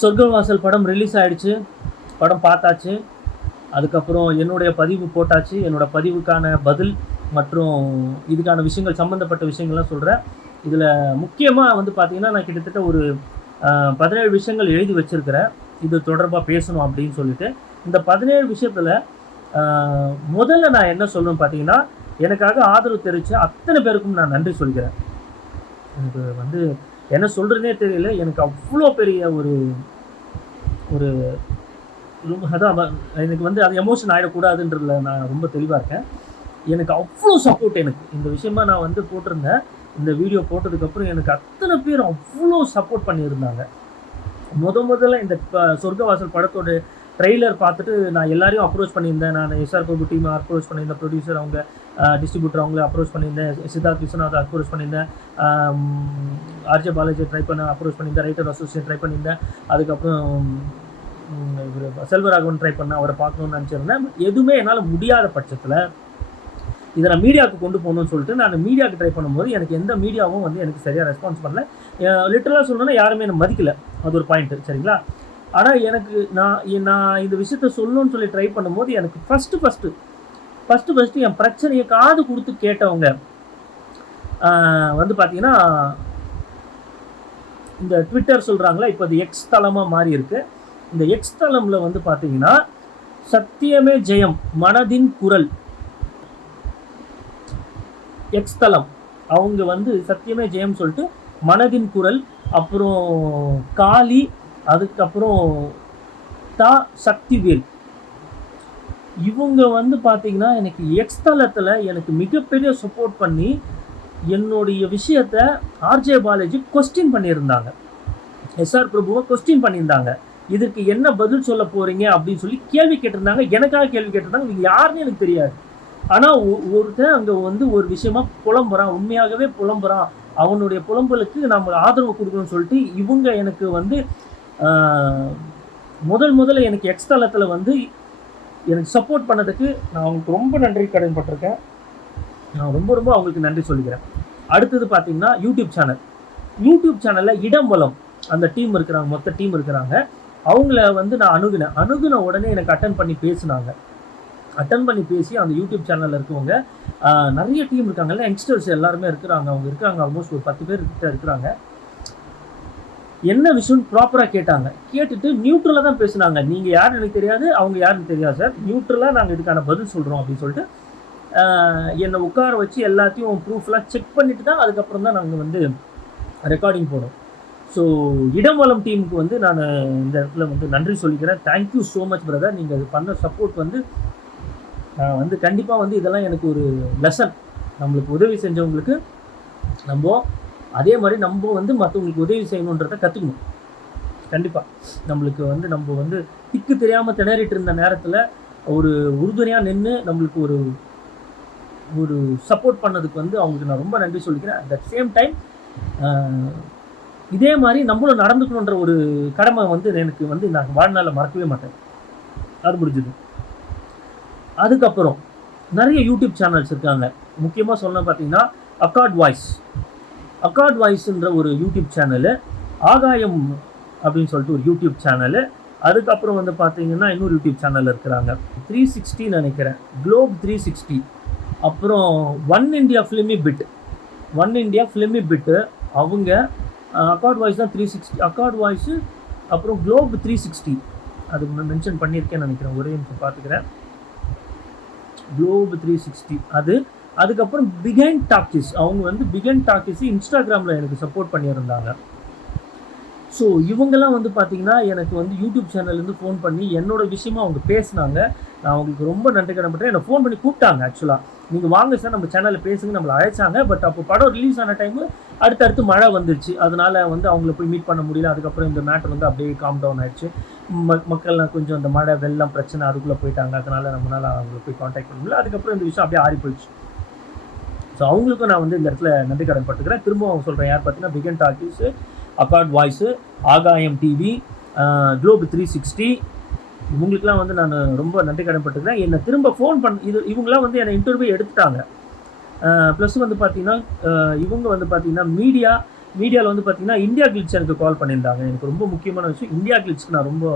சொர்க்கவாசல் படம் ரிலீஸ் ஆகிடுச்சு, படம் பார்த்தாச்சு. அதுக்கப்புறம் என்னுடைய பதிவு போட்டாச்சு. என்னோடய பதிவுக்கான பதில் மற்றும் இதுக்கான விஷயங்கள் சம்மந்தப்பட்ட விஷயங்கள்லாம் சொல்கிறேன். இதில் முக்கியமாக வந்து பார்த்திங்கன்னா, நான் கிட்டத்தட்ட ஒரு 17 விஷயங்கள் எழுதி வச்சுருக்கிறேன், இது தொடர்பாக பேசணும் அப்படின்னு சொல்லிட்டு. இந்த 17 விஷயத்தில் முதல்ல நான் என்ன சொல்லணும்னு பார்த்தீங்கன்னா, எனக்காக ஆதரவு தெரிவித்த அத்தனை பேருக்கும் நான் நன்றி சொல்லிக்கிறேன். எனக்கு வந்து என்ன சொல்கிறதுனே தெரியல. எனக்கு அவ்வளோ பெரிய ஒரு ஒரு அதான் எனக்கு வந்து அது எமோஷன் ஆகிடக்கூடாதுன்றதுல நான் ரொம்ப தெளிவாக இருக்கேன். எனக்கு அவ்வளோ சப்போர்ட். எனக்கு இந்த விஷயமா நான் வந்து போட்டிருந்தேன். இந்த வீடியோ போட்டதுக்கப்புறம் எனக்கு அத்தனை பேர் அவ்வளோ சப்போர்ட் பண்ணியிருந்தாங்க. முதல்ல இந்த சொர்க்கவாசல் படத்தோட ட்ரெய்லர் பார்த்துட்டு நான் எல்லாரையும் அப்ரோச் பண்ணியிருந்தேன். நான் எஸ்ஆர் பிரபு டீமை அப்ரோச் பண்ணியிருந்தேன், ப்ரொடியூசர் அவங்க, டிஸ்ட்ரிபியூட்டர் அவங்கள அப்ரோச் பண்ணியிருந்தேன், சித்தார்த் விஸ்வநாத் அப்ரோச் பண்ணியிருந்தேன், ஆர்ஜே பாலாஜி அப்ரோச் பண்ணியிருந்தேன், ரைட்டர் அசோசியேஷன் ட்ரை பண்ணியிருந்தேன். அதுக்கப்புறம் செல்வராகவன் ட்ரை பண்ணேன், அவரை பார்க்கணுன்னு நினச்சிருந்தேன். எதுவுமே என்னால் முடியாத பட்சத்தில் இதை நான் மீடியாவுக்கு கொண்டு போகணும்னு சொல்லிட்டு நான் மீடியாவுக்கு ட்ரை பண்ணும்போது எனக்கு எந்த மீடியாவும் வந்து எனக்கு சரியாக ரெஸ்பான்ஸ் பண்ணல. லிட்டரலாக சொல்லணுன்னா யாருமே என்னை மதிக்கலை. அது ஒரு பாயிண்ட்டு, சரிங்களா? ஆனால் எனக்கு நான் இந்த விஷயத்த சொல்லணும்னு சொல்லி ட்ரை பண்ணும்போது எனக்கு ஃபஸ்ட்டு என் பிரச்சனையை காது கொடுத்து கேட்டவங்க வந்து பார்த்தீங்கன்னா, இந்த ட்விட்டர் சொல்கிறாங்களா, இப்போ அது எக்ஸ் தளமாக மாறி இருக்குது. இந்த எக்ஸ் தளமில் வந்து பார்த்தீங்கன்னா, சத்தியமே ஜெயம், மனதின் குரல் எக்ஸ் தளம், அவங்க வந்து சத்தியமே ஜெயம் சொல்லிட்டு மனதின் குரல், அப்புறம் காளி, அதுக்கப்புறம் சக்திவேல், இவங்க வந்து பார்த்தீங்கன்னா எனக்கு எக்ஸ் தளத்தில் எனக்கு மிகப்பெரிய சப்போர்ட் பண்ணி என்னுடைய விஷயத்தை ஆர்ஜே பாலாஜி கொஸ்டின் பண்ணியிருந்தாங்க. எஸ்ஆர் பிரபுவை கொஸ்டின் பண்ணியிருந்தாங்க. இதுக்கு என்ன பதில் சொல்ல போகிறீங்க அப்படின்னு சொல்லி கேள்வி கேட்டிருந்தாங்க. எனக்காக கேள்வி கேட்டிருந்தாங்க. இது யாருன்னு எனக்கு தெரியாது. ஆனால் ஒருத்தன் அங்கே வந்து ஒரு விஷயமா புலம்புறான், உண்மையாகவே புலம்புறான். அவனுடைய புலம்பலுக்கு நம்ம ஆதரவு கொடுக்கணும்னு சொல்லிட்டு இவங்க எனக்கு வந்து முதல்ல எனக்கு எக்ஸ் தளத்தில் வந்து எனக்கு சப்போர்ட் பண்ணதுக்கு நான் அவங்களுக்கு ரொம்ப நன்றி கடன்பட்டிருக்கேன். நான் ரொம்ப அவங்களுக்கு நன்றி சொல்லிக்கிறேன். அடுத்தது பார்த்தீங்கன்னா யூடியூப் சேனலில் இடம் வளம் அந்த டீம் இருக்கிறாங்க, மொத்த டீம் இருக்கிறாங்க. அவங்கள வந்து நான் அணுகுன உடனே எனக்கு அட்டன் பண்ணி பேசினாங்க. அட்டன் பண்ணி பேசி அந்த யூடியூப் சேனலில் இருக்கவங்க நிறைய டீம் இருக்காங்கல்ல, யங்ஸ்டர்ஸ் எல்லாருமே இருக்கிறாங்க. அவங்க இருக்காங்க, ஆல்மோஸ்ட் ஒரு 10 பேர் கிட்ட இருக்கிறாங்க. என்ன விஷயம் ப்ராப்பராக கேட்டாங்க. கேட்டுட்டு நியூட்ரலாக தான் பேசுனாங்க. நீங்கள் யாருன்னு எனக்கு தெரியாது, அவங்க யாருன்னு தெரியாது சார், நியூட்ரலாக நாங்கள் இதுக்கான பதில் சொல்கிறோம் அப்படின்னு சொல்லிட்டு என்னை உட்கார வச்சு எல்லாத்தையும் ப்ரூஃப்லாம் செக் பண்ணிவிட்டு தான் அதுக்கப்புறம் தான் நாங்கள் வந்து ரெக்கார்டிங் போனோம். ஸோ இடம்வளம் டீமுக்கு வந்து நான் இந்த இடத்துல வந்து நன்றி சொல்லிக்கிறேன். Thank you so much brother. நீங்கள் அது பண்ண சப்போர்ட் வந்து வந்து கண்டிப்பாக வந்து இதெல்லாம் எனக்கு ஒரு லெசன். நம்மளுக்கு உதவி செஞ்சவங்களுக்கு நம்ம அதே மாதிரி நம்ம வந்து மற்றவங்களுக்கு உதவி செய்யணுன்றதை கற்றுக்கணும். கண்டிப்பாக நம்மளுக்கு வந்து நம்ம வந்து திக்கு தெரியாமல் திணறிட்டு இருந்த நேரத்தில் ஒரு உறுதுணையாக நின்று நம்மளுக்கு ஒரு சப்போர்ட் பண்ணதுக்கு வந்து அவங்களுக்கு நான் ரொம்ப நன்றி சொல்லிக்கிறேன். அட் த சேம் டைம் இதே மாதிரி நம்மளும் நடந்துக்கணுன்ற ஒரு கடமை வந்து எனக்கு வந்து நான் வாழ்நாளில் மறக்கவே மாட்டேன். அது முடிஞ்சது. அதுக்கப்புறம் நிறைய யூடியூப் சேனல்ஸ் இருக்காங்க. முக்கியமாக சொல்ல பார்த்தீங்கன்னா அக்கார்ட் வாய்ஸ்ன்ற ஒரு யூடியூப் சேனலு, ஆகாயம் அப்படின்னு சொல்லிட்டு ஒரு யூடியூப் சேனலு, அதுக்கப்புறம் வந்து பார்த்தீங்கன்னா இன்னொரு யூடியூப் சேனல் இருக்கிறாங்க, 360 நினைக்கிறேன், குளோப் 360, அப்புறம் ஒன் இண்டியா ஃபிலிமி பிட்டு அவங்க அக்கார்ட் வாய்ஸ் தான் 360, அக்கார்ட் வாய்ஸு, அப்புறம் குளோப் 360 அது மென்ஷன் பண்ணியிருக்கேன்னு நினைக்கிறேன். ஒரே நிமிஷம் பார்த்துக்கிறேன். குளோப் 360 அது. அதுக்கப்புறம் பிகைன் டாக்கிஸ், அவங்க வந்து பிகைன் டாக்கிஸ் இன்ஸ்டாகிராமில் எனக்கு சப்போர்ட் பண்ணியிருந்தாங்க. ஸோ இவங்கெல்லாம் வந்து பார்த்திங்கன்னா எனக்கு வந்து யூடியூப் சேனல்லேருந்து ஃபோன் பண்ணி என்னோடய விஷயமா அவங்க பேசினாங்க. நான் அவங்களுக்கு ரொம்ப நன்றி கடன்பட்டேன். என்னை ஃபோன் பண்ணி கூப்பிட்டாங்க. ஆக்சுவலாக நீங்கள் வாங்க சார் நம்ம சேனலில் பேசுங்க நம்மளை அழைச்சாங்க. பட் அப்போ படம் ரிலீஸ் ஆன டைமு அடுத்தடுத்து மழை வந்துருச்சு. அதனால் வந்து அவங்கள போய் மீட் பண்ண முடியல. அதுக்கப்புறம் இந்த மேட்டர் வந்து அப்படியே காம் டவுன் ஆகிடுச்சு. மக்கள்லாம் கொஞ்சம் அந்த மழை வெள்ளம் பிரச்சனை அதுக்குள்ளே போயிட்டாங்க. அதனால் நம்மளால் அவங்களை போய் காண்டாக்ட் பண்ண முடியல. அதுக்கப்புறம் இந்த விஷயம் அப்படியே ஆறி போயிடுச்சு. ஸோ அவங்களுக்கும் நான் வந்து இந்த இடத்துல நன்றி கடன் பட்டுக்கிறேன். திரும்பவும் அவங்க சொல்கிறேன். யார் பார்த்தீங்கன்னா பிகைன் டாக்கிஸு, அக்கார்ட் வாய்ஸு, ஆகாயம் டிவி, குளோப் 360, இவங்களுக்குலாம் வந்து நான் ரொம்ப நன்றி கடன் பட்டுக்கிறேன். என்னை திரும்ப ஃபோன் இவங்களாம் வந்து என்னை இன்டர்வியூ எடுத்துட்டாங்க. ப்ளஸ் வந்து பார்த்திங்கன்னா இவங்க வந்து பார்த்திங்கன்னா மீடியா மீடியாவில் வந்து பார்த்தீங்கன்னா இந்தியா கிளிட்ஸ் எனக்கு கால் பண்ணியிருந்தாங்க. எனக்கு ரொம்ப முக்கியமான விஷயம், இந்தியா கிளிட்ஸ்க்கு நான் ரொம்ப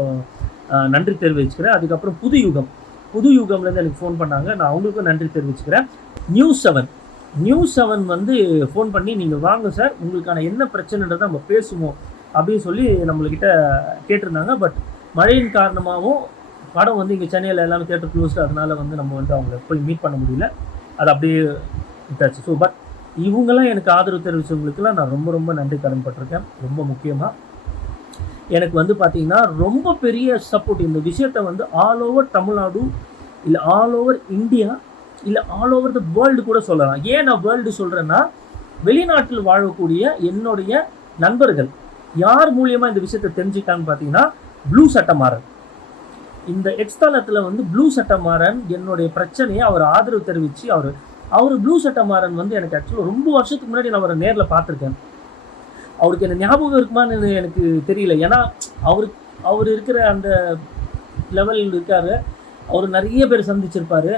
நன்றி தெரிவிச்சுக்கிறேன். அதுக்கப்புறம் புது யுகம்லேருந்து எனக்கு ஃபோன் பண்ணாங்க, நான் அவங்களுக்கும் நன்றி தெரிவிச்சுக்கிறேன். நியூஸ் 7 வந்து ஃபோன் பண்ணி நீங்கள் வாங்க சார், உங்களுக்கான என்ன பிரச்சனைன்றதை நம்ம பேசுவோம் அப்படின்னு சொல்லி நம்மள்கிட்ட கேட்டிருந்தாங்க. பட் மழையின் காரணமாகவும் படம் வந்து இங்கே சென்னையில் எல்லாமே தியேட்டர் க்ளோஸ்டு, அதனால வந்து நம்ம வந்து அவங்கள போய் மீட் பண்ண முடியல, அது அப்படியே விட்டாச்சு. ஸோ பட் இவங்கெல்லாம் எனக்கு ஆதரவு தெரிவித்தவங்களுக்குலாம் நான் ரொம்ப ரொம்ப நன்றி கடன்பட்டிருக்கேன். ரொம்ப முக்கியமாக எனக்கு வந்து பார்த்தீங்கன்னா ரொம்ப பெரிய சப்போர்ட். இந்த விஷயத்தை வந்து ஆல் ஓவர் தமிழ்நாடு, இல்லை ஆல் ஓவர் இந்தியா, இல்லை ஆல் ஓவர் த வேர்ல்டு கூட சொல்லலாம். ஏன் நான் வேர்ல்டு சொல்கிறேன்னா, வெளிநாட்டில் வாழக்கூடிய என்னுடைய நண்பர்கள் யார் மூலியமாக இந்த விஷயத்தை தெரிஞ்சுக்கிட்டான்னு பார்த்தீங்கன்னா, ப்ளூ சட்டமாறன். இந்த எக்ஸ்தலத்தில் வந்து ப்ளூ சட்டமாறன் என்னுடைய பிரச்சனையை அவர் ஆதரவு தெரிவித்து, அவர் ப்ளூ சட்டமாறன் வந்து எனக்கு ஆக்சுவலாக ரொம்ப வருஷத்துக்கு முன்னாடி நான் அவரை நேரில் பார்த்துருக்கேன். அவருக்கு என்ன ஞாபகம் இருக்குமான்னு எனக்கு தெரியல. ஏன்னா அவர் இருக்கிற அந்த லெவலில் இருக்காரு, அவர் நிறைய பேர் சந்திச்சிருப்பார்.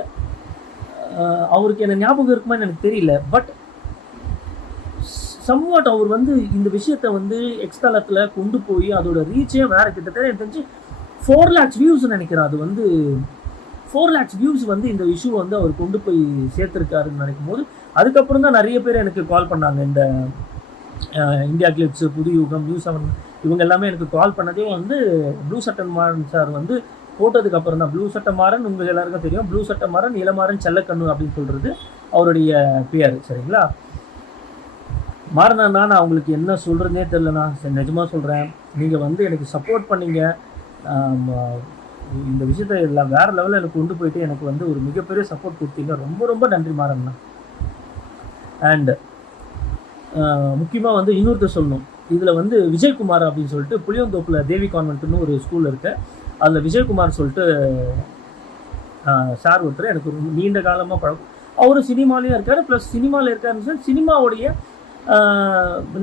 அவருக்கு என்ன ஞாபகம் இருக்குமான்னு எனக்கு தெரியல. பட் சம்வாட் அவர் வந்து இந்த விஷயத்தை வந்து எக்ஸ்தலத்தில் கொண்டு போய் அதோட ரீச்சே வேறு, கிட்டத்தட்ட எனக்கு தெரிஞ்சு 4 lakhs வியூஸ் நினைக்கிறேன். அது வந்து 4 lakhs வியூஸ் வந்து இந்த இஷ்யூ வந்து அவர் கொண்டு போய் சேர்த்துருக்காருன்னு நினைக்கும் போது, அதுக்கப்புறம் தான் நிறைய பேர் எனக்கு கால் பண்ணாங்க. இந்த இந்தியா கிளிப்ஸ், புது யுகம், நியூஸ் 7 இவங்க எல்லாமே எனக்கு கால் பண்ணதே வந்து ப்ளூ சட்டமாறன் சார் வந்து போட்டதுக்கு அப்புறம் தான். ப்ளூ சட்டமாறன் உங்களுக்கு எல்லாருக்கும் தெரியும், ப்ளூ சட்டமாறன் இளமாறன் செல்லக்கண்ணு அப்படின்னு சொல்கிறது அவருடைய பேர், சரிங்களா? மாறனா நான் அவங்களுக்கு என்ன சொல்கிறதுனே தெரிலண்ணா, சரி நிஜமாக சொல்கிறேன். நீங்கள் வந்து எனக்கு சப்போர்ட் பண்ணீங்க, இந்த விஷயத்தை எல்லாம் வேறு லெவலில் எனக்கு கொண்டு போயிட்டு எனக்கு வந்து ஒரு மிகப்பெரிய சப்போர்ட் கொடுத்தீங்க. ரொம்ப ரொம்ப நன்றி மாறண்ணா. அண்ட் முக்கியமாக வந்து இன்னொருத்தர் சொல்லணும், இதில் வந்து விஜயகுமார் அப்படின்னு சொல்லிட்டு புளியந்தோப்பில் தேவி கான்வென்ட்னு ஒரு ஸ்கூல் இருக்குது, அதில் விஜயகுமார் சொல்லிட்டு சார் ஒருத்தர் எனக்கு ஒரு நீண்ட காலமாக பழக்கம். அவரும் சினிமாலேயும் இருக்கார், ப்ளஸ் சினிமாவில் இருக்காருன்னு சொல்லி சினிமாவுடைய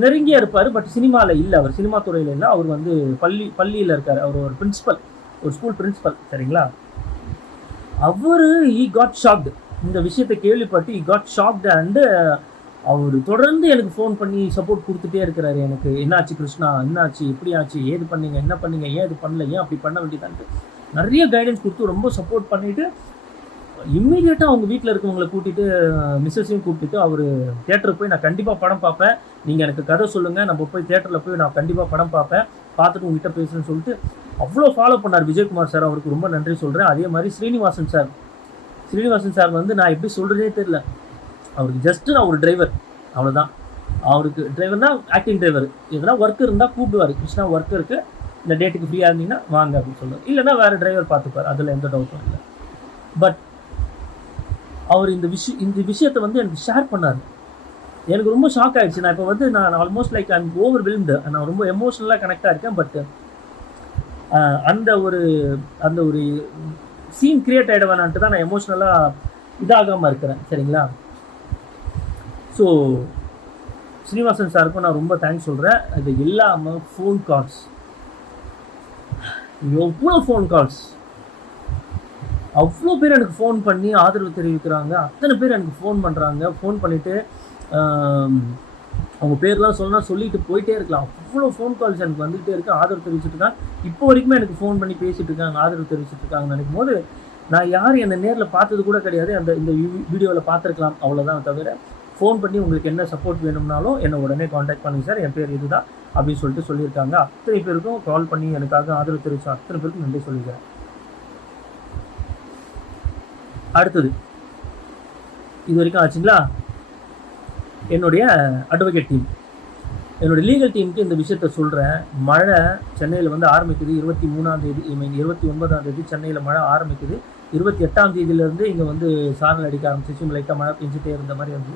நெருங்கியாக இருப்பார். பட் சினிமாவில் இல்லை, அவர் சினிமா துறையில் இல்லை, அவர் வந்து பள்ளியில் இருக்கார். அவர் ஒரு பிரின்ஸிபல், ஒரு ஸ்கூல் பிரின்ஸிபல், சரிங்களா? அவர் ஈ காட் ஷாக்டு, இந்த விஷயத்தை கேள்விப்பட்டு ஈ காட் ஷாக்டு. அண்டு அவர் தொடர்ந்து எனக்கு ஃபோன் பண்ணி சப்போர்ட் கொடுத்துட்டே இருக்கிறாரு. எனக்கு என்னாச்சு கிருஷ்ணா, என்னாச்சு, எப்படி ஆச்சு, ஏது பண்ணீங்க, என்ன பண்ணீங்க, ஏன் இது பண்ணல, ஏன் அப்படி பண்ண வேண்டியதான்ட்டு நிறைய கைடன்ஸ் கொடுத்து ரொம்ப சப்போர்ட் பண்ணிவிட்டு இம்மிடியேட்டாக அவங்க வீட்டில் இருக்கவங்களை கூட்டிகிட்டு மிஸ்ஸஸையும் கூப்பிட்டு அவர் தேட்டருக்கு போய் நான் கண்டிப்பாக படம் பார்ப்பேன், நீங்கள் எனக்கு கதை சொல்லுங்கள், நம்ம போய் தேட்டரில் போய் நான் கண்டிப்பாக படம் பார்ப்பேன், பார்த்துட்டு உங்ககிட்ட பேசுகிறேன்னு சொல்லிட்டு அவ்வளோ ஃபாலோ பண்ணார் விஜயகுமார் சார். அவருக்கு ரொம்ப நன்றி சொல்கிறேன். அதே மாதிரி ஸ்ரீனிவாசன் சார் வந்து நான் எப்படி சொல்கிறதே தெரியல, அவருக்கு ஜஸ்ட்டு நான் ஒரு டிரைவர், அவ்வளோதான். அவருக்கு டிரைவர்னால் ஆக்டிங் டிரைவர், எதனா ஒர்க் இருந்தால் கூப்பிடுவார், கிருஷ்ணா ஒர்க் இருக்குது, இந்த டேட்டுக்கு ஃப்ரீயாக இருந்தீங்கன்னா வாங்க அப்படின்னு சொல்லுவார், இல்லைன்னா வேறு டிரைவர் பார்த்துப்பார், அதில் எந்த டவுட்டும் இல்லை. பட் அவர் இந்த விஷயத்தை வந்து எனக்கு ஷேர் பண்ணார். எனக்கு ரொம்ப ஷாக் ஆகிடுச்சு. நான் இப்போ வந்து நான் ஆல்மோஸ்ட் லைக் ஐம் ஓவர் வில்ம்டு, நான் ரொம்ப எமோஷ்னலாக கனெக்டாக இருக்கேன். பட் அந்த ஒரு சீன் கிரியேட் ஆகிடுவேனான்ட்டு தான் நான் எமோஷ்னலாக இதாகாமல் இருக்கிறேன், சரிங்களா? ஸோ ஸ்ரீனிவாசன் சாருக்கும் நான் ரொம்ப தேங்க்ஸ் சொல்கிறேன். இது இல்லாமல் ஃபோன் கால்ஸ், எவ்வளோ ஃபோன் கால்ஸ், அவ்வளோ பேர் எனக்கு ஃபோன் பண்ணி ஆதரவு தெரிவிக்கிறாங்க. அத்தனை பேர் எனக்கு ஃபோன் பண்ணுறாங்க. ஃபோன் பண்ணிவிட்டு அவங்க பேர்லாம் சொல்லிட்டு போயிட்டே இருக்கலாம். அவ்வளோ ஃபோன் கால்ஸ் எனக்கு வந்துகிட்டே இருக்குது, ஆதரவு தெரிவிச்சுட்டு இருக்காங்க. இப்போ வரைக்குமே எனக்கு ஃபோன் பண்ணி பேசிகிட்டு இருக்காங்க, ஆதரவு தெரிவிச்சுட்டு இருக்காங்கன்னு நினைக்கும் போது, நான் யார் என்னை நேரில் பார்த்தது கூட கிடையாது, இந்த வீடியோவில் பார்த்துருக்கலாம், அவ்வளோதான். தவிர ஃபோன் பண்ணி உங்களுக்கு என்ன சப்போர்ட் வேணும்னாலும் என்னை உடனே காண்டாக்ட் பண்ணுங்க சார், என் பேர் இதுதான் அப்படின்னு சொல்லிட்டு சொல்லியிருக்காங்க. அத்தனை பேருக்கும் கால் பண்ணி எனக்காக ஆதரவு தெரிவித்த அத்தனை பேருக்கும் நன்றி சொல்லிக்கிறேன். அடுத்தது இது வரைக்கும் ஆச்சுங்களா? என்னுடைய அட்வொகேட் டீம், என்னுடைய லீகல் டீமுக்கு இந்த விஷயத்த சொல்கிறேன். மழை சென்னையில் வந்து ஆரம்பிக்குது 23ஆம் தேதி, 29ஆம் தேதி சென்னையில் மழை ஆரம்பிக்குது. 28ஆம் தேதியிலேருந்து இங்கே வந்து சாரல் அடிக்க ஆரம்பிச்சிச்சு, லைட்டாக மழை பெஞ்சிட்டே இருந்த மாதிரி வந்து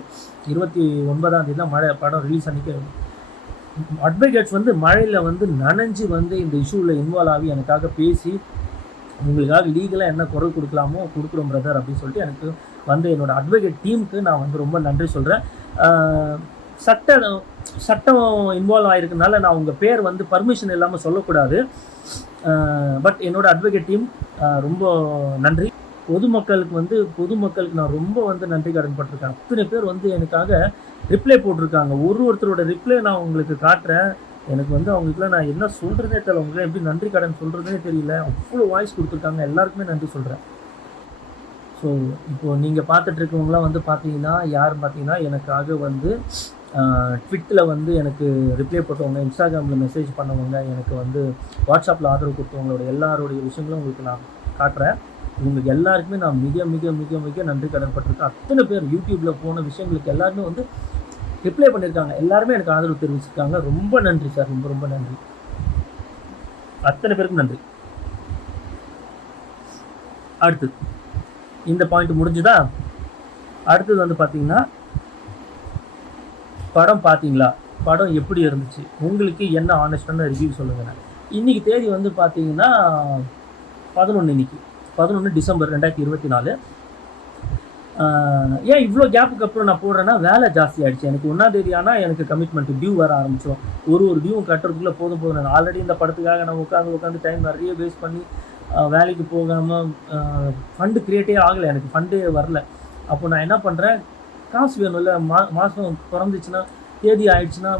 29ஆம் தேதி தான் மழை படம் ரிலீஸ் அன்றைக்கி. அட்வொகேட்ஸ் வந்து மழையில் வந்து நனைஞ்சு வந்து இந்த இஷ்யூவில் இன்வால்வ் ஆகி எனக்காக பேசி உங்களுக்காக லீகலாக என்ன குரல் கொடுக்கலாமோ கொடுக்குறோம் பிரதர் அப்படின்னு சொல்லிட்டு எனக்கு வந்து என்னோடய அட்வொகேட் டீமுக்கு நான் வந்து ரொம்ப நன்றி சொல்கிறேன். சட்டம் இன்வால்வ் ஆகிருக்கனால நான் உங்கள் பேர் வந்து பர்மிஷன் இல்லாமல் சொல்லக்கூடாது. பட் என்னோடய அட்வொகேட் டீம் ரொம்ப நன்றி. பொதுமக்களுக்கு நான் ரொம்ப வந்து நன்றி கடன் பட்டிருக்கேன். அத்தனை பேர் வந்து எனக்காக ரிப்ளை போட்டிருக்காங்க. ஒருத்தரோட ரிப்ளை நான் உங்களுக்கு காட்டுறேன். எனக்கு வந்து அவங்களுக்குலாம் நான் என்ன சொல்கிறதே தெரியல. அவங்களுக்கு எப்படி நன்றி கடன் சொல்கிறதுனே தெரியல. அவ்வளோ வாய்ஸ் கொடுத்துருக்காங்க. எல்லாருக்குமே நன்றி சொல்கிறேன். ஸோ இப்போது நீங்கள் பார்த்துட்ருக்கவங்களாம் வந்து பார்த்தீங்கன்னா யாருன்னு பார்த்தீங்கன்னா, எனக்காக வந்து ட்விட்டரில் வந்து எனக்கு ரிப்ளை போட்டவங்க, இன்ஸ்டாகிராமில் மெசேஜ் பண்ணவங்க, எனக்கு வந்து வாட்ஸ்அப்பில் ஆதரவு கொடுத்தவங்களோட எல்லாருடைய விஷயங்களும் உங்களுக்கு நான் காட்டுறேன். உங்களுக்கு எல்லாருக்குமே நான் மிக மிக மிக மிக நன்றி கடன் பட்டிருக்கேன். அத்தனை பேர் யூடியூப்பில் போன விஷயங்களுக்கு எல்லாருமே வந்து ரிப்ளை பண்ணியிருக்காங்க. எல்லாருமே எனக்கு ஆதரவு தெரிவிச்சிருக்காங்க. ரொம்ப நன்றி சார், ரொம்ப ரொம்ப நன்றி. அத்தனை பேருக்கும் நன்றி. அடுத்து இந்த பாயிண்ட் முடிஞ்சுதா? அடுத்தது வந்து பார்த்தீங்கன்னா, படம் பார்த்தீங்களா? படம் எப்படி இருந்துச்சு? உங்களுக்கு என்ன ஆனஸ்டான ரிவ்யூ சொல்லுங்கண்ணா. இன்றைக்கி தேதி வந்து பார்த்தீங்கன்னா 11 டிசம்பர் 2024. ஏன் இவ்வளோ கேப்புக்கு அப்புறம் நான் போடுறேன்னா, வேலை ஜாஸ்தி ஆகிடுச்சு எனக்கு. 1ஆம் தேதி ஆனால் எனக்கு கமிட்மெண்ட் டியூ வர ஆரம்பிச்சிடும். ஒரு டியூவும் கட்டுறதுக்குள்ளே போதும். நான் ஆல்ரெடி இந்த படத்துக்காக நான் உட்காந்து டைம் நிறைய வேஸ்ட் பண்ணி வேலைக்கு போகாமல் ஃபண்டு க்ரியேட்டே ஆகலை. எனக்கு ஃபண்டே வரல. அப்போ நான் என்ன பண்ணுறேன், காசு வேணும்ல. மாதம் பிறந்துச்சுன்னா, தேதி ஆயிடுச்சுன்னா,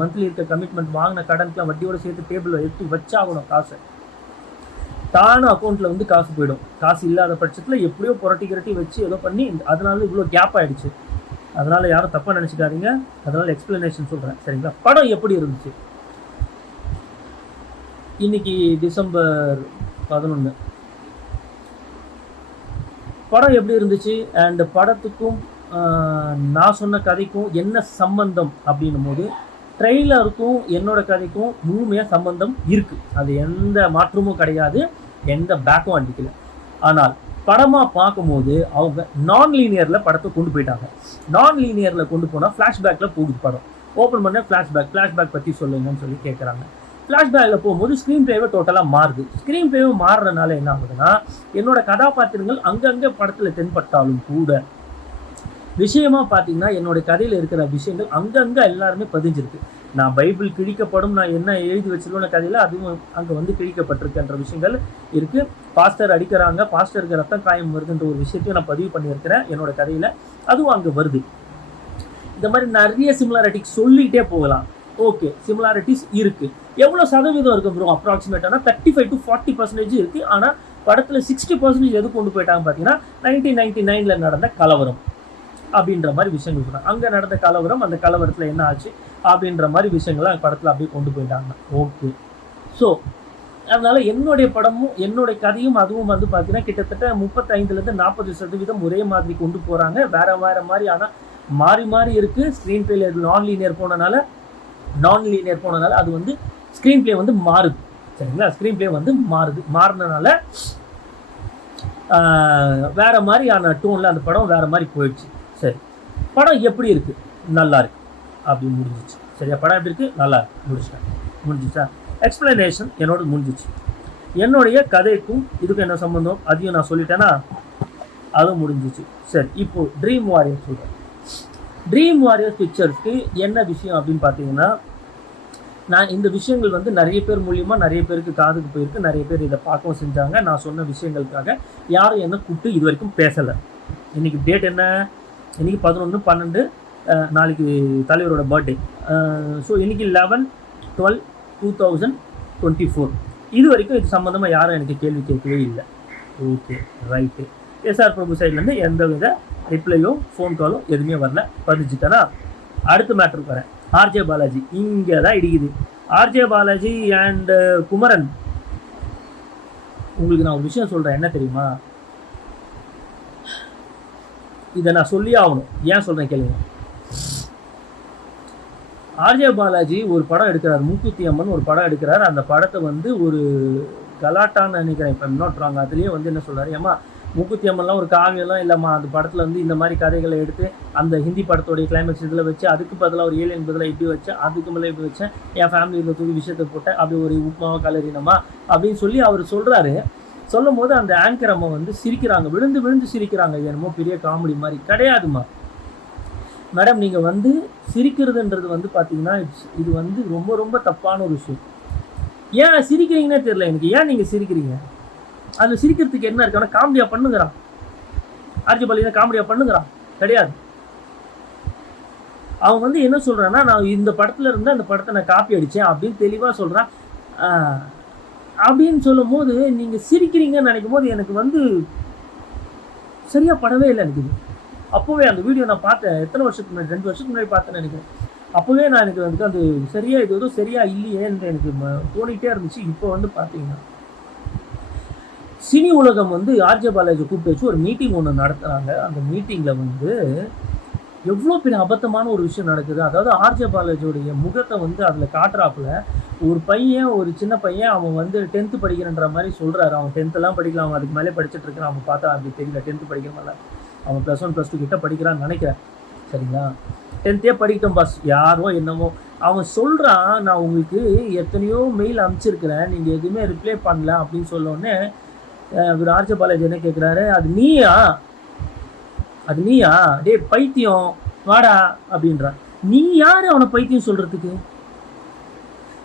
மந்த்லி இருக்க கமிட்மெண்ட் வாங்கின கடனுக்குலாம் வட்டியோடு சேர்த்து டேபிளில் எடுத்து வச்சாகணும். காசை தானும் அக்கௌண்ட்டில் வந்து காசு போயிடும். காசு இல்லாத பட்சத்தில் எப்படியோ புரட்டி வச்சு ஏதோ பண்ணி, அதனால இவ்வளோ கேப் ஆகிடுச்சு. அதனால் யாரும் தப்பாக நினச்சிக்காதீங்க. அதனால் எக்ஸ்ப்ளனேஷன் சொல்கிறேன், சரிங்களா? படம் எப்படி இருந்துச்சு? இன்னைக்கு டிசம்பர் 11. படம் எப்படி இருந்துச்சு அண்ட் படத்துக்கும் நான் சொன்ன கதைக்கும் என்ன சம்பந்தம் அப்படின்னும் போது, ட்ரெய்லருக்கும் என்னோட கதைக்கும் முழுமையாக சம்பந்தம் இருக்குது. அது எந்த மாற்றமும் கிடையாது, எந்த பேக்கும் அடிக்கல. ஆனால் படமாக பார்க்கும்போது அவங்க நான் லீனியரில் படத்தை கொண்டு போயிட்டாங்க. நான் லீனியரில் கொண்டு போனால் ஃப்ளாஷ்பேக்கில் போகுது படம். ஓப்பன் பண்ண ஃப்ளாஷ்பேக் பற்றி சொல்லுங்கன்னு சொல்லி கேட்குறாங்க. ஃப்ளாஷ்பேக்கில் போகும்போது ஸ்க்ரீன் பிளேவே டோட்டலாக மாறுது. ஸ்க்ரீன் பிளேவே மாறுறதுனால என்ன ஆகுதுன்னா, என்னோட கதாபாத்திரங்கள் அங்கங்கே படத்தில் தென்பட்டாலும் கூட விஷயமாக பார்த்தீங்கன்னா, என்னோட கதையில் இருக்கிற விஷயங்கள் அங்கங்கே எல்லாருமே பதிஞ்சிருக்கு. நான் பைபிள் கிழிக்கப்படும், நான் என்ன எழுதி வச்சிருக்கோன கதையில் அதுவும் அங்கே வந்து கிழிக்கப்பட்டிருக்குன்ற விஷயங்கள் இருக்குது. பாஸ்டர் அடிக்கிறாங்க, பாஸ்டருக்கு ரத்தம் காயம் வருதுன்ற ஒரு விஷயத்தையும் நான் பதிவு பண்ணியிருக்கிறேன் என்னோட கதையில். அதுவும் அங்கே வருது. இந்த மாதிரி நிறைய சிமிலாரிட்டிஸ் சொல்லிகிட்டே போகலாம். ஓகே, சிமிலாரிட்டிஸ் இருக்குது. எவ்வளோ சதவீதம் இருக்குது ப்ரோ? அப்ராக்சிமேட்டானா 35 to 40% இருக்குது. ஆனால் படத்தில் 60% எது கொண்டு போயிட்டாங்க பார்த்தீங்கன்னா, 1999 நடந்த கலவரம் அப்படின்ற மாதிரி விஷயங்கள் சொன்னாங்க. அங்கே நடந்த கலவரம், அந்த கலவரத்தில் என்ன ஆச்சு அப்படின்ற மாதிரி விஷயங்களை படத்தில் அப்படியே கொண்டு போயிட்டாங்க. ஓகே, ஸோ அதனால் என்னுடைய படமும் என்னுடைய கதையும் அதுவும் வந்து பார்த்தீங்கன்னா கிட்டத்தட்ட 35% 40% ஒரே மாதிரி கொண்டு போகிறாங்க. வேறு மாதிரி. ஆனால் மாறி இருக்குது. ஸ்க்ரீன் பிளே நான் லீனியர் போனனால அது வந்து ஸ்க்ரீன் பிளே வந்து மாறுது, சரிங்களா? ஸ்க்ரீன் பிளே வந்து மாறினால வேறு மாதிரியான டோனில் அந்த படம் வேறு மாதிரி போயிடுச்சு. சரி, படம் எப்படி இருக்குது? நல்லா இருக்குது அப்படி முடிஞ்சிச்சு. சரியா? படம் எப்படி இருக்குது? நல்லா இருக்கு, முடிஞ்சிச்சா? எக்ஸ்பிளனேஷன் என்னோட முடிஞ்சிச்சு. என்னுடைய கதைக்கும் இதுக்கும் என்ன சம்பந்தம் அதையும் நான் சொல்லிட்டேன்னா அதுவும் முடிஞ்சிச்சு. சரி, இப்போது ட்ரீம் வாரியர் சொல்கிறேன். ட்ரீம் வாரியர் பிக்சர்ஸ்க்கு என்ன விஷயம் அப்படின்னு பார்த்தீங்கன்னா, நான் இந்த விஷயங்கள் வந்து நிறைய பேர் மூலியமாக நிறைய பேருக்கு காதுக்கு போயிருக்கு. நிறைய பேர் இதை பார்க்கவும் செஞ்சாங்க. நான் சொன்ன விஷயங்களுக்காக யாரும் என்ன கூப்பிட்டு இது வரைக்கும் பேசலை. இன்றைக்கி டேட் என்ன? இன்றைக்கி 11/12, நாளைக்கு தலைவரோட பர்த்டே. ஸோ இன்றைக்கி 11/12/2024. இது வரைக்கும் இது சம்மந்தமாக யாரும் எனக்கு கேள்வி கேட்கவே இல்லை. Okay, right. எஸ்ஆர் பிரபு சைட்லேருந்து எந்த வித ரிப்ளையோ ஃபோன் காலோ எதுவுமே வரல. பதிச்சுட்டேன்னா அடுத்த மேட்டருக்கு வரேன். ஆர்ஜே பாலாஜி இங்கே தான் இடிக்குது. ஆர்ஜே பாலாஜி அண்ட் குமரன், உங்களுக்கு நான் ஒரு விஷயம் சொல்கிறேன். என்ன தெரியுமா? இதை நான் சொல்லியே ஆகணும். ஏன் சொல்கிறேன் கேளுங்க. ஆர்ஜே பாலாஜி ஒரு படம் எடுக்கிறார், மூக்குத்தி அம்மன் ஒரு படம் எடுக்கிறார். அந்த படத்தை வந்து ஒரு கலாட்டான்னு நினைக்கிறேன், இப்போ நாட் ராங். அதுலேயே வந்து என்ன சொல்கிறாரு, ஏமா மூக்குத்தி அம்மன்லாம் ஒரு காவியெல்லாம் இல்லைம்மா, அந்த படத்தில் வந்து இந்த மாதிரி கதைகளை எடுத்து அந்த ஹிந்தி படத்தோடைய கிளைமேக்ஸ் இதில் வச்சு அதுக்கு பதிலாக ஒரு ஏலியன் பதிலாக இப்படி வச்சேன், அதுக்கு மேலே இப்படி வச்சேன், என் ஃபேமிலியில் தூக்கி விஷயத்தை போட்டேன், அப்படி ஒரு உப்புமாவை கலரினமா அப்படின்னு சொல்லி அவர் சொல்கிறாரு. சொல்லும் போது அந்த ஆங்கர் அம்மா வந்து சிரிக்கிறாங்க, விழுந்து சிரிக்கிறாங்க. என்னமோ பெரிய காமெடி மாதிரி. கிடையாதுமா மேடம், நீங்கள் வந்து சிரிக்கிறதுன்றது வந்து பார்த்தீங்கன்னா இது வந்து ரொம்ப ரொம்ப தப்பான ஒரு விஷயம். ஏன் சிரிக்கிறீங்கன்னே தெரியல எனக்கு. ஏன் நீங்கள் சிரிக்கிறீங்க? அதில் சிரிக்கிறதுக்கு என்ன இருக்கு? ஆனால் காமெடியாக பண்ணுங்கிறான். ஆர்ஜே பாலாஜி காமெடியாக பண்ணுங்கிறான் கிடையாது. அவன் வந்து என்ன சொல்கிறான்னா, நான் இந்த படத்தில் இருந்து அந்த படத்தை நான் காப்பி அடித்தேன் அப்படின்னு தெளிவாக சொல்கிறான். அப்படின்னு சொல்லும் போது நீங்கள் சிரிக்கிறீங்கன்னு நினைக்கும் போது எனக்கு வந்து சரியாக படவே இல்லை. எனக்கு இது அப்போவே அந்த வீடியோ நான் பார்த்தேன். எத்தனை வருஷத்துக்கு முன்னாடி? 2 வருஷத்துக்கு முன்னாடி பார்த்தேன்னு நினைக்கிறேன். அப்போவே நான் எனக்கு வந்து அது சரியாக இது எதுவும் சரியாக இல்லையேன்னு எனக்கு தோணிகிட்டே இருந்துச்சு. இப்போ வந்து பார்த்தீங்கன்னா சினி உலகம் வந்து ஆர்ஜே பாலாஜி கூப்பிட்டு வச்சு ஒரு மீட்டிங் ஒன்று நடத்துகிறாங்க. அந்த மீட்டிங்கில் வந்து எவ்வளோ பெரிய அபத்தமான ஒரு விஷயம் நடக்குது. அதாவது ஆர்ஜே பாலாஜியோடைய முகத்தை வந்து அதில் காட்டுறாப்புல ஒரு பையன், ஒரு சின்ன பையன், அவன் வந்து 10th படிக்கிறன்ற மாதிரி சொல்கிறாரு. அவன் 10th படிக்கலாம், அவன் அதுக்கு மேலே படிச்சுட்டு இருக்கிறான். அவன் பார்த்தா அப்படி தெரியல 10th படிக்கிறனால. அவன் +1 +2 கிட்ட படிக்கிறான்னு நினைக்கிறேன். சரிங்களா? 10th படிக்கட்டும் பாஸ், யாரோ என்னவோ. அவன் சொல்கிறான், நான் உங்களுக்கு எத்தனையோ மெயில் அனுப்பிச்சிருக்கிறேன், நீங்கள் எதுவுமே ரிப்ளை பண்ணல அப்படின்னு சொல்லோடனே இவர் ஆர்ஜே பாலாஜி என்ன கேட்குறாரு, அது நீயா டே பைத்தியம் வாடா அப்படின்றான். நீ யார் அவனை பைத்தியம் சொல்கிறதுக்கு?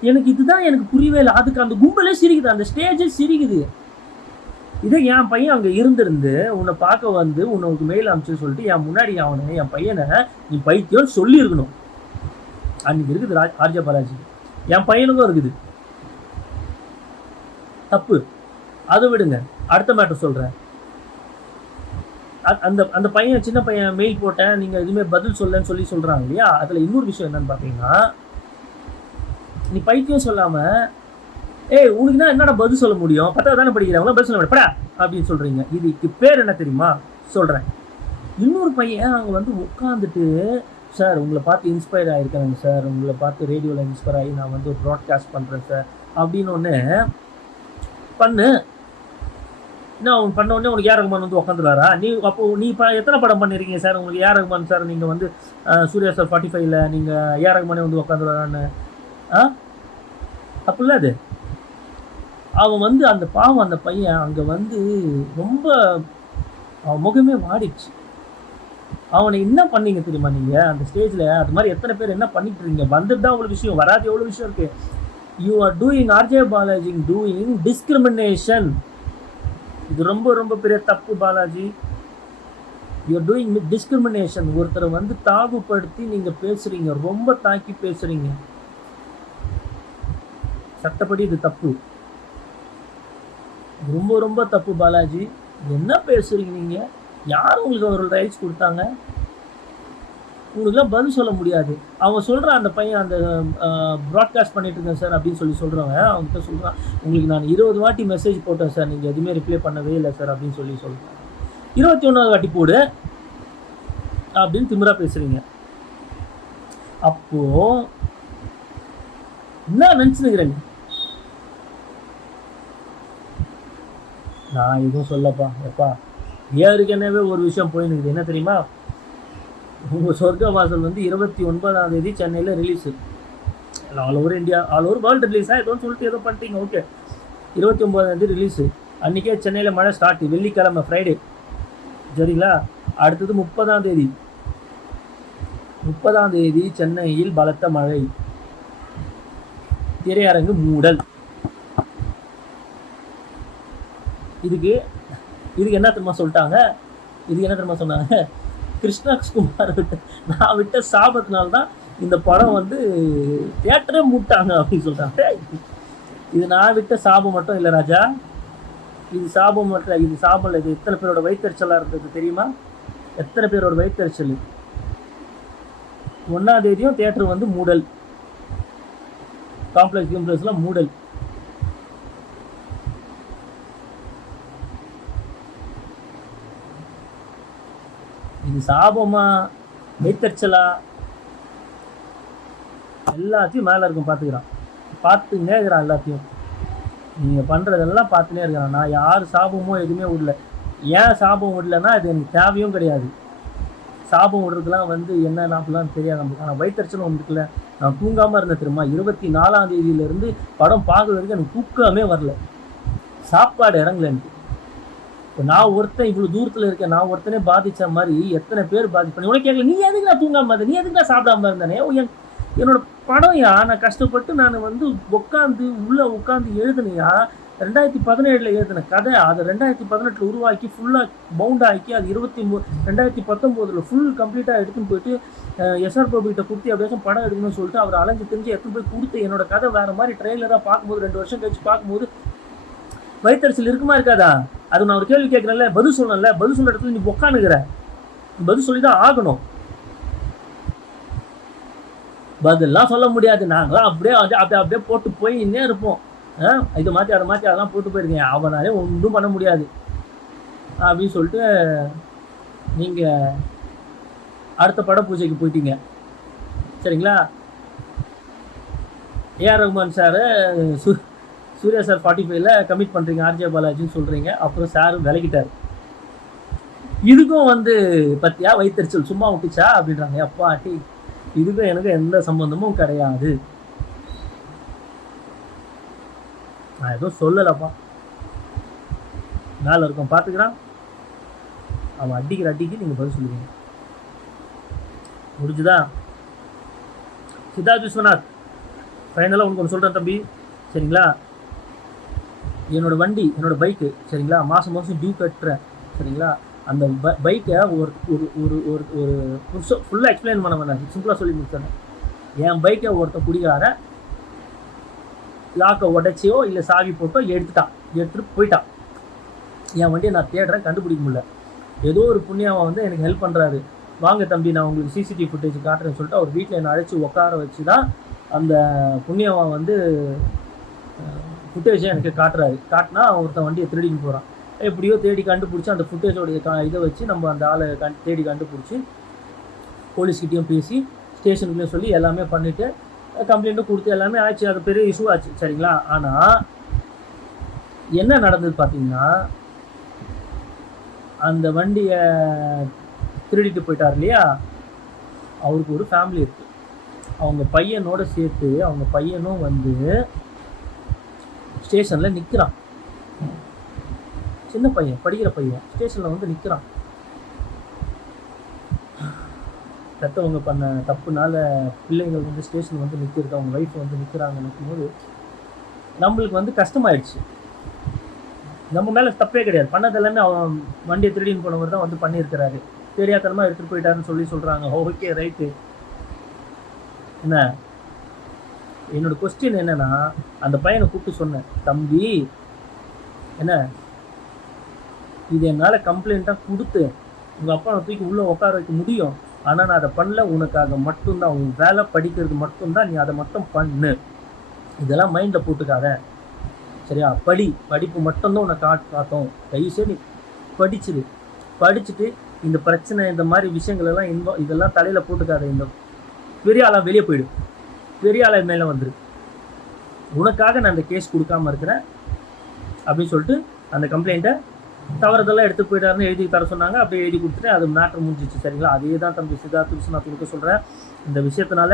எனக்கு இதுதான் எனக்கு புரியவே இல்லை. அதுக்கு அந்த கும்பலே சிரிக்குது, அந்த ஸ்டேஜே சிரிக்குது. இதே என் பையன் அங்கே இருந்திருந்து உன்னை பார்க்க வந்து உனக்கு மெயில் அனுப்பிச்சுன்னு சொல்லிட்டு என் முன்னாடி என் பையனை நீ பைத்தியம்னு சொல்லியிருக்கணும். அன்னைக்கு இருக்குது ஆர்ஜே பாலாஜி. என் பையனுக்கும் இருக்குது தப்பு. அதை விடுங்க, அடுத்த மேட்டர் சொல்கிறேன். அந்த பையன், சின்ன பையன் மெயில் போட்டேன், நீங்கள் எதுவுமே பதில் சொல்லன்னு சொல்கிறாங்க இல்லையா? அதில் இன்னொரு விஷயம் என்னன்னு பார்த்தீங்கன்னா, நீ பைத்தியம் சொல்லாமல் உனக்கு தான் என்னடா பதில் சொல்ல முடியும்? 10th தானே படிக்கிறவங்களா பதில் சொல்ல முடியும் படா அப்படின்னு சொல்கிறீங்க. இதுக்கு பேர் என்ன தெரியுமா? சொல்கிறேன். இன்னொரு பையன் அங்கே வந்து உட்காந்துட்டு, சார் உங்களை பார்த்து இன்ஸ்பயர் ஆகிருக்காங்க சார், உங்களை பார்த்து ரேடியோவில் இன்ஸ்பயர் ஆகி நான் வந்து ஒரு ப்ராட்காஸ்ட் பண்ணுறேன் சார் அப்படின்னு ஒன்று பண்ணு. என்ன அவன் பண்ண உடனே உனக்கு ஏஆர் ரஹ்மான் வந்து உட்காந்துருவாரா? நீ இப்போ எத்தனை படம் பண்ணியிருக்கீங்க சார்? உங்களுக்கு ஏஆர் ரஹ்மான் சார், நீங்கள் வந்து சூர்யா சார் 45ல் நீங்கள் ஏஆர் ரஹ்மானே வந்து உட்காந்துருவாரான்னு அப்படில்ல அது. அவன் வந்து அந்த பாவம், அந்த பையன் அங்கே வந்து ரொம்ப அவன் முகமே வாடிடுச்சு. அவனை என்ன பண்ணீங்க தெரியுமா நீங்கள் அந்த ஸ்டேஜில்? அது மாதிரி எத்தனை பேர் என்ன பண்ணிட்டு இருக்கீங்க? வந்துட்டு தான் அவ்வளோ விஷயம், வராது எவ்வளோ விஷயம் இருக்குது. You are doing, RJ Balaji doing discrimination. இது ரொம்ப ரொம்ப பெரிய தப்பு Balaji. You are doing discrimination. ஒருத்தரை வந்து தாகுப்படுத்தி நீங்கள் பேசுகிறீங்க, ரொம்ப தாக்கி பேசுகிறீங்க. சட்டப்படி இது தப்பு, ரொம்ப ரொம்ப தப்பு பாலாஜி. என்ன பேசுகிறீங்க நீங்கள்? யார் உங்களுக்கு ஒரு ரைட்ஸ் கொடுத்தாங்க? உங்களுக்குலாம் பதில் சொல்ல முடியாது. அவன் சொல்கிறான், அந்த பையன் அந்த ப்ராட்காஸ்ட் பண்ணிட்டு இருக்கேன் சார் அப்படின்னு சொல்கிறவங்க அவங்ககிட்ட சொல்கிறான், உங்களுக்கு நான் 20 வாட்டி மெசேஜ் போட்டேன் சார், நீங்கள் எதுவுமே ரிப்ளை பண்ணவே இல்லை சார் அப்படின்னு சொல்கிறான். 21வது வாட்டி போடு அப்படின்னு திமிரா பேசுகிறீங்க. அப்போது என்ன நினச்சினுக்கிறேன்? நான் எதுவும் சொல்லப்பா. எப்பா ஏற்கனவே ஒரு விஷயம் போயினுக்குது. என்ன தெரியுமா? உங்கள் சொர்க்க வாசல் வந்து 29ஆம் தேதி சென்னையில் release. All over India, all over world ரிலீஸாக ஏதோன்னு சொல்லிட்டு ஏதோ பண்ணிட்டீங்க. ஓகே, 29ஆம் தேதி ரிலீஸு. அன்றைக்கே சென்னையில் மழை ஸ்டார்ட், வெள்ளிக்கிழமை ஃப்ரைடே. சரிங்களா? அடுத்தது 30ஆம் தேதி. 30ஆம் தேதி சென்னையில் பலத்த மழை, திரையரங்கு மூடல். இதுக்கு என்ன தெரியுமா சொல்லிட்டாங்க? இதுக்கு என்ன தெரியுமா சொன்னாங்க? கிருஷ்ணகுமார் நான் விட்ட சாபத்தினால்தான் இந்த படம் வந்து தியேட்டரே மூட்டாங்க அப்படின்னு சொல்கிறாங்க. இது நான் விட்ட சாபம் மட்டும் இல்லை ராஜா, இது சாபம் மட்டும், இது சாபம் இல்லை. இது எத்தனை பேரோட வயிற்றுச்சலாக இருந்தது தெரியுமா? எத்தனை பேரோட வயிற்றுச்சல். 1ஆம் தேதியும் தியேட்டர் வந்து மூடல், காம்ப்ளெக்ஸ்லாம் மூடல். இது சாபமா வயிற்றுச்சலா எல்லாத்தையும் மேலே இருக்கும். பார்த்துன்னே இருக்கிறான் எல்லாத்தையும். நீங்கள் பண்ணுறதெல்லாம் பார்த்துனே இருக்கிறான். நான் யார் சாபமோ எதுவுமே விடல. ஏன் சாபம் விடலைன்னா அது எனக்கு தேவையும் கிடையாது. சாபம் விடுறதுலாம் வந்து என்ன அப்படிலாம் தெரியாது நம்மளுக்கு. ஆனால் வயிற்றுச்சலும் வந்துருக்குல்ல. நான் தூங்காமல் இருந்தேன் தெரியுமா? 24ஆம் தேதியிலேருந்து படம் பார்க்குற வரைக்கும் எனக்கு தூக்கமே வரல, சாப்பாடு இறங்கல எனக்கு. இப்போ நான் ஒருத்தன் இவ்வளோ தூரத்தில் இருக்கேன், நான் ஒருத்தனே பாதித்த மாதிரி எத்தனை பேர் பாதிப்பேன். உனக்கு கேட்கல, நீ எதுக்கு நான் தூங்காமல் இருந்தேன், நீ எதுக்கு நான் சாப்பிடாம இருந்தேனே? என்னோட படம் நான் கஷ்டப்பட்டு நான் வந்து உள்ளே உட்காந்து எழுதுனையா, 2017 எழுதின கதை அதை 2018 உருவாக்கி ஃபுல்லாக பவுண்ட் ஆக்கி அது 2019 ஃபுல் கம்ப்ளீட்டாக எடுத்துன்னு போயிட்டு எஸ்ஆர் பிரபுகிட்ட கொடுத்து அப்படியாச்சும் படம் எடுக்கணும்னு சொல்லிட்டு அவர் அலைஞ்சு தெரிஞ்சு எடுத்துன்னு போய் கொடுத்து என்னோட கதை வேறு மாதிரி ட்ரெயிலராக பார்க்கும்போது 2 வருஷம் கழிச்சு பார்க்கும்போது வயிற்றுச்சல் இருக்குமா இருக்காதா? அது நான் ஒரு கேள்வி கேட்குறேன்ல, பதில் சொல்லணும்ல, பதில் சொல்ல இடத்துல நீ உட்காந்துக்கிற, பதில் சொல்லி தான் ஆகணும். பதிலாம் சொல்ல முடியாது, நாங்களாம் அப்படியே அப்படியே போட்டு போயின்னே இருப்போம். இதை மாற்றி அதை மாற்றி அதெல்லாம் போட்டு போயிருக்கேன், அவனாலே ஒன்றும் பண்ண முடியாது அப்படின்னு சொல்லிட்டு நீங்கள் அடுத்த பட பூஜைக்கு போயிட்டீங்க. சரிங்களா? ஏஆர் ரகுமான் சாரை சூர்யா சார் 45ல் கமிட் பண்ணுறீங்க, ஆர்ஜே பாலாஜின்னு சொல்கிறீங்க. அப்புறம் சார் விலகிட்டார். இதுக்கும் வந்து பத்தியா வைத்தறிச்சல் சும்மா விட்டுச்சா அப்படின்றாங்க. அப்பா டி, இதுக்கும் எனக்கு எந்த சம்பந்தமும் கிடையாது, நான் எதுவும் சொல்லலப்பா. மேலே இருக்கும் பார்த்துக்கிறான், அவன் அடிக்கிற அடிக்கு நீங்கள் பதில் சொல்லுவீங்க. முடிஞ்சுதா? சித்தார்த் விஸ்வநாத், ஃபைனலாக உங்களுக்கு ஒன்று சொல்கிறேன் தம்பி. சரிங்களா? என்னோடய வண்டி, என்னோடய பைக்கு, சரிங்களா, மாதம் மாதம் டியூ கட்டுறேன். சரிங்களா? அந்த பைக்கை ஒரு ஒரு ஒரு ஒரு ஃபுல்லாக எக்ஸ்பிளைன் பண்ண வேண்டாம், சிம்பிளாக சொல்லி முடிச்சிடறேன். என் பைக்கை ஒருத்த குடிக்கார லாக்கை உடைச்சியோ இல்லை சாவி போட்டோ எடுத்துகிட்டு போயிட்டான். என் வண்டியை நான் தேடுறேன், கண்டுபிடிக்க முடியல. ஏதோ ஒரு புண்ணியாவை வந்து எனக்கு ஹெல்ப் பண்ணுறாரு. வாங்க தம்பி, நான் உங்களுக்கு சிசிடிவி ஃபுட்டேஜ் காட்டுறேன்னு சொல்லிட்டு அவர் வீட்டில் என்னை அழைச்சி உட்கார வச்சு தான் அந்த புண்ணியாவை வந்து ஃபுட்டேஜை எனக்கு காட்டுறாரு. காட்டினா ஒருத்தன் வண்டியை திருடின்னு போகிறான். எப்படியோ தேடி கண்டுபிடிச்சி அந்த ஃபுட்டேஜோடைய இதை வச்சு நம்ம அந்த ஆளை தேடி கண்டுபிடிச்சி போலீஸ்கிட்டையும் பேசி ஸ்டேஷனுக்குள்ளேயும் சொல்லி எல்லாமே பண்ணிவிட்டு கம்ப்ளைண்ட்டும் கொடுத்து எல்லாமே ஆச்சு. அது பெரிய இஷ்யூ ஆச்சு. சரிங்களா? ஆனால் என்ன நடந்தது பார்த்தீங்கன்னா, அந்த வண்டியை திருடிட்டு போயிட்டார் இல்லையா, அவருக்கு ஒரு ஃபேமிலி இருக்குது. அவங்க பையனோட சேர்த்து அவங்க பையனும் வந்து ஸ்டேஷனில் நிற்கிறான். சின்ன பையன், படிக்கிற பையன் ஸ்டேஷனில் வந்து நிற்கிறான். பெற்றவங்க பண்ண தப்புனால பிள்ளைங்கள் வந்து ஸ்டேஷன் வந்து நிற்கிறது, அவங்க ஒய்ஃப் வந்து நிற்கிறாங்க. நிற்கும்போது நம்மளுக்கு வந்து கஷ்டமாயிடுச்சு. நம்ம மேலே தப்பே கிடையாது, பண்ணது எல்லாமே அவன் வண்டியை திருடின்னு போனவர் தான் வந்து பண்ணியிருக்கிறாரு. தெரியாதனமாக எடுத்துகிட்டு போயிட்டாருன்னு சொல்கிறாங்க. Okay right. என்ன என்னோடய கொஸ்டின் என்னென்னா, அந்த பையனை கூப்பிட்டு சொன்னேன், தம்பி என்ன இது என்னால் கம்ப்ளைண்ட்டாக கொடுத்து உங்கள் அப்பா தூக்கி உள்ளே உட்கார வைக்க முடியும், ஆனால் நான் அதை பண்ணல, உனக்காக மட்டும்தான், உன் வேலை படிக்கிறது மட்டும்தான், நீ அதை மட்டும் பண்ணு, இதெல்லாம் மைண்டில் போட்டுக்காத. சரியா? படிப்பு மட்டும்தான் உன்னை காத்தோம். தயவுசெய்து நீ படிச்சுட்டு இந்த பிரச்சனை இந்த மாதிரி விஷயங்கள் எல்லாம் இதெல்லாம் தலையில் போட்டுக்காத. இந்த பெரிய ஆளாக வெளியே போயிடு, பெரிய ஆளை மேலே வந்துடு, உனக்காக நான் இந்த கேஸ் கொடுக்காமல் இருக்கிறேன் அப்படின்னு சொல்லிட்டு அந்த கம்ப்ளைண்ட்டை தவறுதெல்லாம் எடுத்து போயிட்டாருன்னு எழுதி தர சொன்னாங்க. அப்படியே எழுதி கொடுத்துட்டு அது மேட்ரு முடிஞ்சிச்சு. சரிங்களா? அதே தான் தம்பி சித்தார்த் விஸ்வநாத் கொடுக்க சொல்கிறேன். இந்த விஷயத்தினால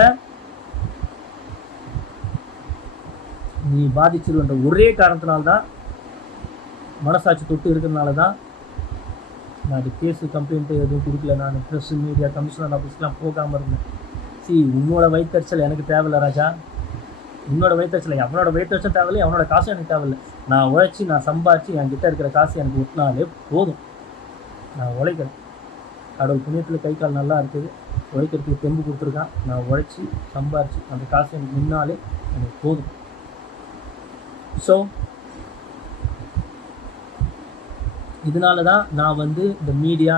நீ பாதிச்சிருன்ற ஒரே காரணத்தினால்தான், மனசாட்சி தொட்டு இருக்கிறதுனால தான் நான் அது கேஸு கம்ப்ளைண்ட்டு எதுவும் கொடுக்கல. நான் ப்ரெஸ் மீடியா கமிஷனர் ஆஃபீஸ்லாம் போகாமல் இருந்தேன். உன்னோட வயிற்றுச்சல் எனக்கு தேவையில்லை ராஜா, உன்னோட வயிற்றுச்சல், அவனோட வயிற்றுச்சல் தேவையில்லை, அவனோட காசும் எனக்கு தேவையில்லை. நான் உழைச்சி நான் சம்பாதிச்சு என்கிட்ட இருக்கிற காசு எனக்கு ஒட்டினாலே போதும். நான் உழைக்கிறேன், கடவுள் புண்ணியத்தில் கை கால் நல்லா இருக்குது, உழைக்கிறதுக்கு தெம்பு கொடுத்துருக்கான். நான் உழைச்சி சம்பாதிச்சு அந்த காசு எனக்கு முன்னாலே எனக்கு போதும். ஸோ இதனால தான் நான் வந்து இந்த மீடியா,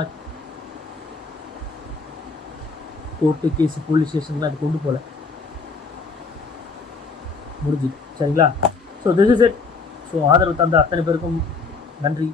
கோர்ட்டு கேஸு, போலீஸ் ஸ்டேஷன்லாம் அது கொண்டு போகல. முடிஞ்சு. சரிங்களா? So this is it. So ஆதரவு தந்த அத்தனை பேருக்கும் நன்றி.